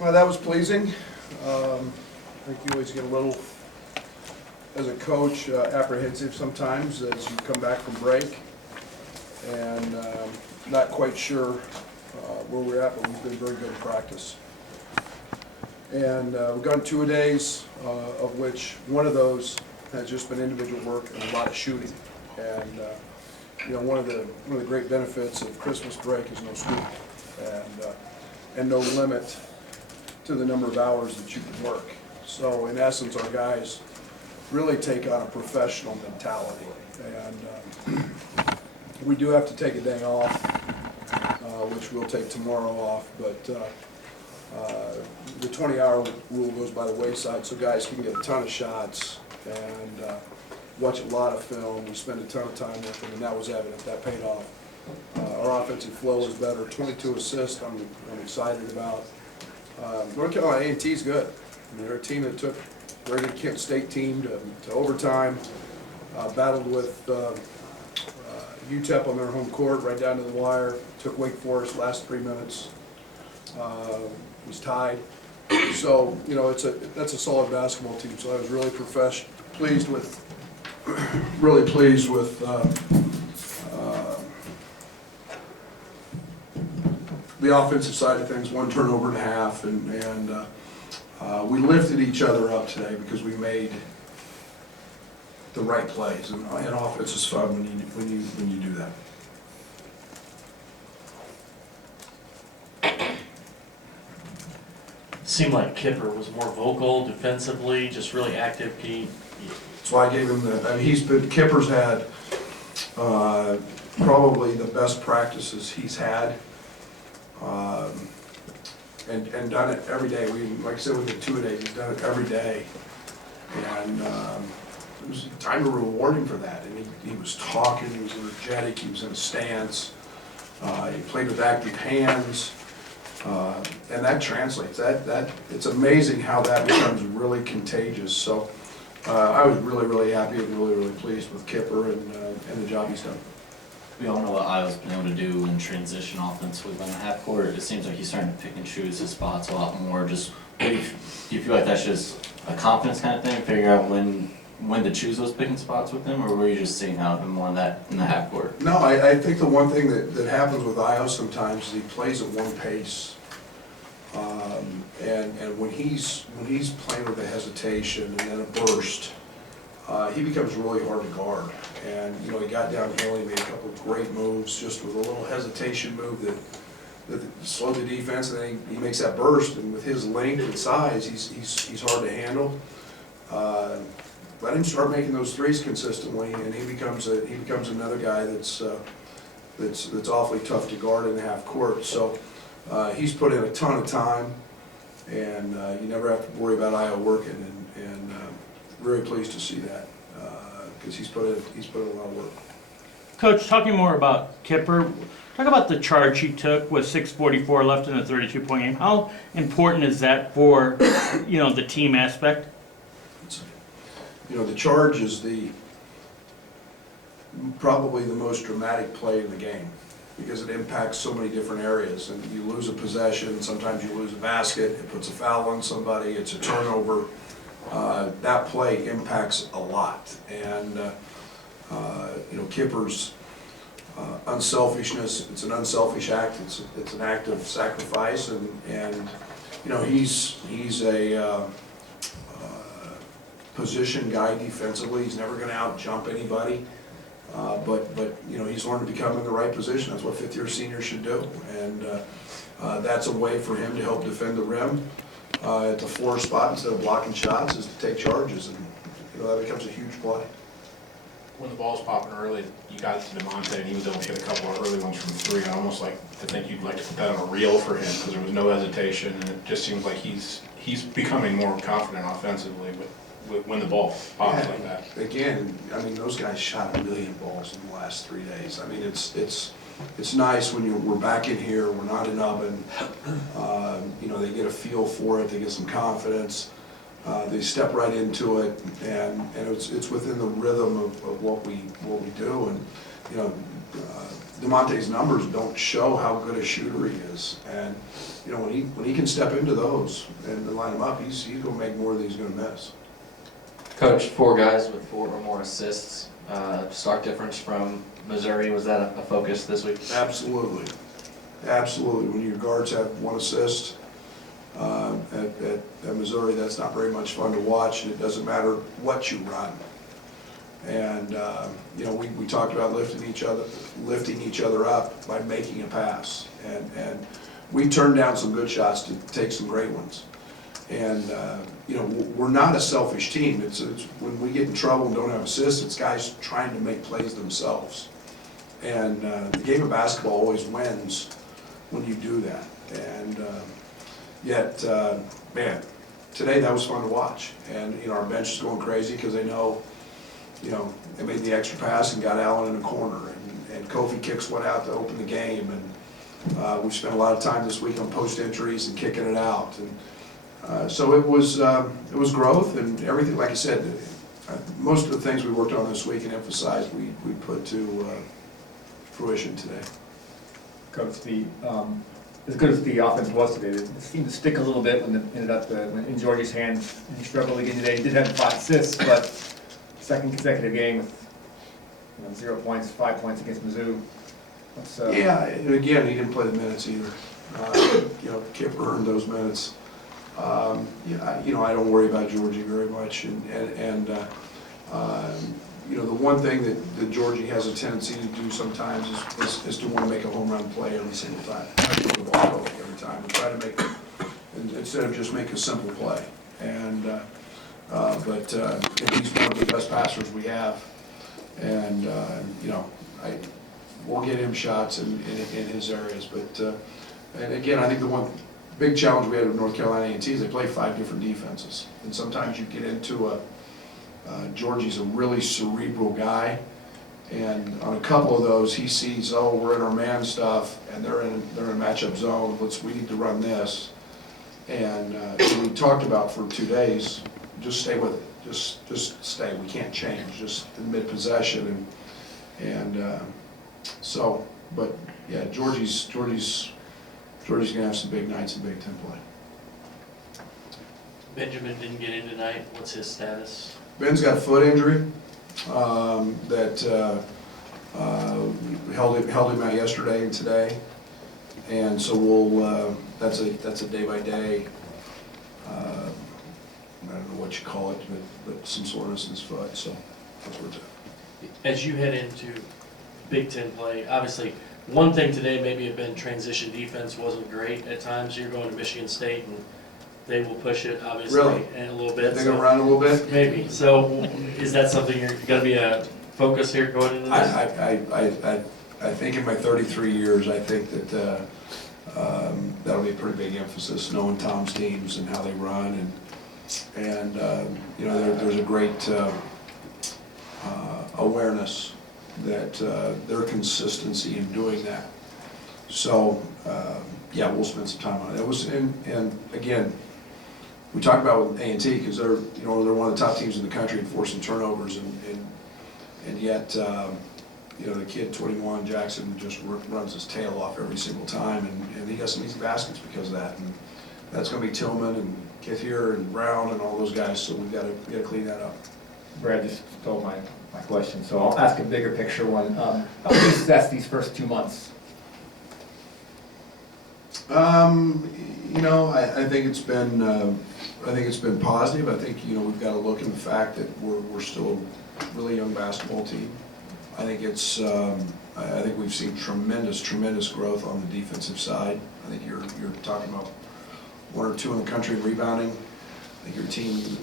Well, that was pleasing. I think you always get a little, as a coach, apprehensive sometimes as you come back from break, and not quite sure where we're at, but we've been very good in practice. And we've gone 2-a-days, of which one of those has just been individual work and a lot of shooting. And you know, one of the great benefits of Christmas break is no school, and no limit to the number of hours that you can work. So in essence, our guys really take on a professional mentality, and we do have to take a day off, which we'll take tomorrow off, but the 20-hour rule goes by the wayside, so guys can get a ton of shots and watch a lot of film. We spend a ton of time with them, and that was evident. That paid off. Our offensive flow is better. 22 assists I'm excited about. North Carolina A&T is good. I mean, they're a team that took a very good Kent State team to overtime, battled with UTEP on their home court right down to the wire, took Wake Forest last 3 minutes, was tied. So, you know, that's a solid basketball team. So I was really pleased with the offensive side of things. 1 turnover and a half, and we lifted each other up today because we made the right plays, and offense is fun when you do that. Seemed like Kipper was more vocal defensively, just really active. That's why I gave him the. I mean, Kipper's had probably the best practices he's had, and done it every day. Like I said, we did 2-a-days. He's done it every day, and it was time to reward him for that. And he was talking. He was energetic. He was in a stance. He played with active hands. And that translates. That it's amazing how that becomes really contagious. So I was really happy and really pleased with Kipper and the job he's done. We all know what Iowa's been able to do in transition offensively on the half court. It seems like he's starting to pick and choose his spots a lot more. Just do you feel like that's just a confidence kind of thing? Figure out when to choose those picking spots with him, or were you just seeing how more of that in the half court? No, I think the one thing that happens with Io sometimes is he plays at one pace, and when he's playing with a hesitation and then a burst, he becomes really hard to guard. And you know, he got downhill, he made a couple of great moves just with a little hesitation move that slowed the defense, and then he makes that burst. And with his length and size, he's hard to handle. Let him start making those threes consistently, and he becomes another guy that's awfully tough to guard in the half court. So he's put in a ton of time, and you never have to worry about Iowa working, and very pleased to see that because he's put in a lot of work. Coach, talking more about Kipper, talk about the charge he took with 6:44 left in a 32-point game. How important is that for the team aspect? You know, the charge is probably the most dramatic play in the game because it impacts so many different areas. And you lose a possession, sometimes you lose a basket, it puts a foul on somebody, it's a turnover. That play impacts a lot. And you know, Kipper's unselfishness, it's an unselfish act, it's an act of sacrifice, and you know, he's a position guy defensively. He's never going to out-jump anybody, but you know, he's learned to become in the right position. That's what fifth-year seniors should do, and that's a way for him to help defend the rim at the floor spot instead of blocking shots, is to take charges, and you know, that becomes a huge play. When the ball's popping early, you got to DeMonte, and he was able to get a couple of early ones from 3. I almost like to think you'd like to put that on a reel for him because there was no hesitation, and it just seems like he's becoming more confident offensively when the ball pops like that. Again, I mean, those guys shot 1 million balls in the last 3 days. I mean, it's nice when we're back in here, we're not in oven. You know, they get a feel for it, they get some confidence, they step right into it, and it's within the rhythm of what we do. And you know, DeMonte's numbers don't show how good a shooter he is. And, you know, when he can step into those and line them up, he's gonna make more than he's gonna miss. Coach, 4 guys with 4 or more assists. Stark difference from Missouri. Was that a focus this week? Absolutely. Absolutely. When your guards have 1 assist at Missouri, that's not very much fun to watch, and it doesn't matter what you run. And, you know, we talked about lifting each other up by making a pass. And we turned down some good shots to take some great ones. And, you know, we're not a selfish team. It's when we get in trouble and don't have assists, it's guys trying to make plays themselves. And the game of basketball always wins when you do that. And yet, man, today that was fun to watch. And, you know, our bench is going crazy because they know, you know, they made the extra pass and got Allen in the corner. And Kofi kicks one out to open the game. And we've spent a lot of time this week on post entries and kicking it out. And so it was growth and everything. Like I said, most of the things we worked on this week and emphasized, we put to fruition today. Coach, as good as the offense was today, it seemed to stick a little bit when it ended up in Georgie's hands. He struggled again today. He did have 5 assists, but second consecutive game with 0 points, 5 points against Mizzou. Yeah, and again, he didn't play the minutes either. You know, Kipper earned those minutes. Yeah, you know, I don't worry about Georgie very much, and you know, the one thing that Georgie has a tendency to do sometimes is to want to make a home run play every single time. The ball go every time and try to make, instead of just make a simple play. And but he's one of the best passers we have, and you know, we'll get him shots in his areas. But and again, I think the one big challenge we had with North Carolina A&T is they play 5 different defenses, and sometimes you get into Georgie's a really cerebral guy, and on a couple of those he sees, oh, we're in our man stuff, and they're in matchup zone. We need to run this, and we talked about for 2 days, just stay with it, just stay. We can't change, just in mid possession, and so, but yeah, Georgie's gonna have some big nights in Big Ten play. Benjamin didn't get in tonight. What's his status? Ben's got a foot injury that held him out yesterday and today, and so we'll that's a day by day. I don't know what you call it, but some soreness in his foot. So that's where it's at. As you head into Big Ten play, obviously one thing today maybe have been transition defense wasn't great at times. You're going to Michigan State and they will push it, obviously, Really? and a little bit. They go around a little bit. Maybe. So, is that something you're going to be a focus here going into this? I think in my 33 years, I think that that'll be a pretty big emphasis, knowing Tom's teams and how they run, and you know, there's a great awareness that their consistency in doing that. So, yeah, we'll spend some time on it. It was, and again, we talk about with A&T because they're one of the top teams in the country in forcing turnovers, and yet you know, the kid 21 Jackson just runs his tail off every single time, and he got some easy baskets because of that, and that's going to be Tillman and Kithier and Brown and all those guys. So we got to clean that up. Brad just stole my question, so I'll ask a bigger picture one. How would you assess these first 2 months? You know, I think it's been positive. I think, you know, we've got to look at the fact that we're still a really young basketball team. I think it's I think we've seen tremendous growth on the defensive side. I think you're talking about 1 or 2 in the country in rebounding. I think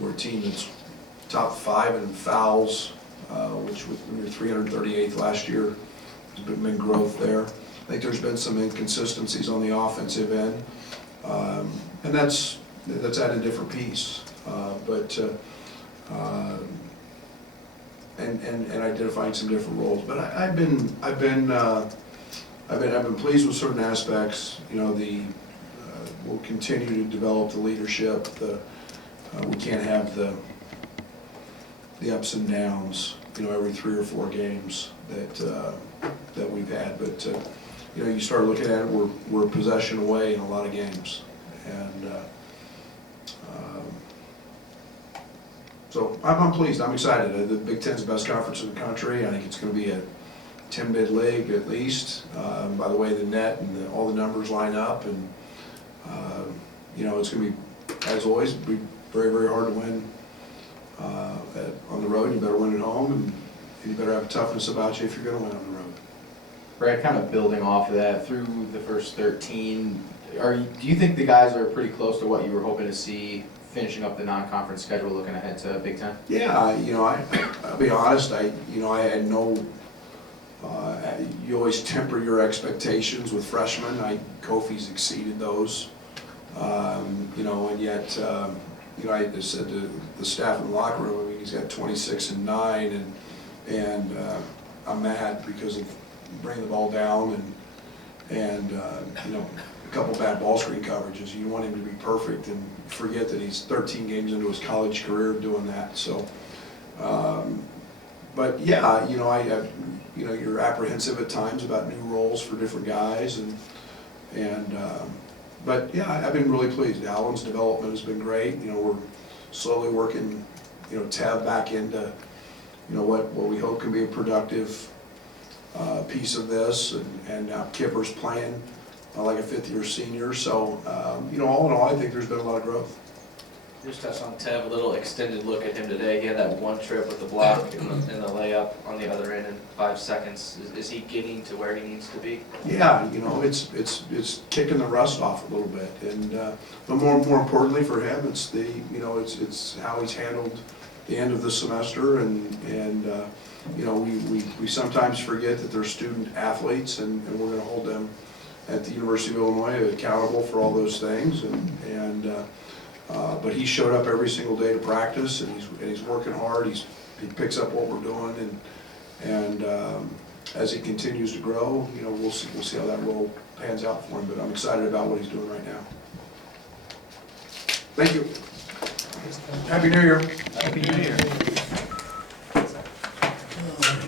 we're a team that's top 5 in fouls, which we were 338th last year. There's been growth there. I think there's been some inconsistencies on the offensive end, and that's at a different piece. And identifying some different roles. But I've been pleased with certain aspects. You know, we'll continue to develop the leadership. We can't have the ups and downs, you know, every 3 or 4 games that that we've had. But, you know, you start looking at it, we're a possession away in a lot of games. And so I'm pleased, I'm excited. The Big Ten's the best conference in the country. I think it's going to be a 10-bid league at least, by the way the net and all the numbers line up. And, you know, it's going to be, as always, be very, very hard to win on the road. You better win at home, and you better have toughness about you if you're going to win on the road. Brad, kind of building off of that, through the first 13, do you think the guys are pretty close to what you were hoping to see finishing up the non-conference schedule, looking ahead to Big Ten? Yeah, you know, I'll be honest, I had no, you always temper your expectations with freshmen. Kofi's exceeded those, you know, and yet, you know, I just said to the staff in the locker room, I mean, he's got 26 and 9, and I'm mad because of bringing the ball down and you know, a couple bad ball screen coverages. You want him to be perfect and forget that he's 13 games into his college career doing that. So, but yeah, you know, you know, you're apprehensive at times about new roles for different guys, but yeah, I've been really pleased. Allen's development has been great. You know, we're slowly working, you know, Tab back into, you know, what we hope can be a productive piece of this, and now Kipper's playing like a fifth-year senior. So, you know, all in all, I think there's been a lot of growth. Just touch on Tev, a little extended look at him today. He had that one trip with the block and the layup on the other end in 5 seconds. Is he getting to where he needs to be? Yeah, you know, it's kicking the rust off a little bit, and but more importantly for him, it's the, you know, it's how he's handled the end of the semester, and you know, we sometimes forget that they're student athletes, and we're going to hold them at the University of Illinois accountable for all those things, but he showed up every single day to practice, and he's working hard. He picks up what we're doing, and as he continues to grow, you know, we'll see how that role pans out for him. But I'm excited about what he's doing right now. Thank you. Happy New Year. Happy New Year.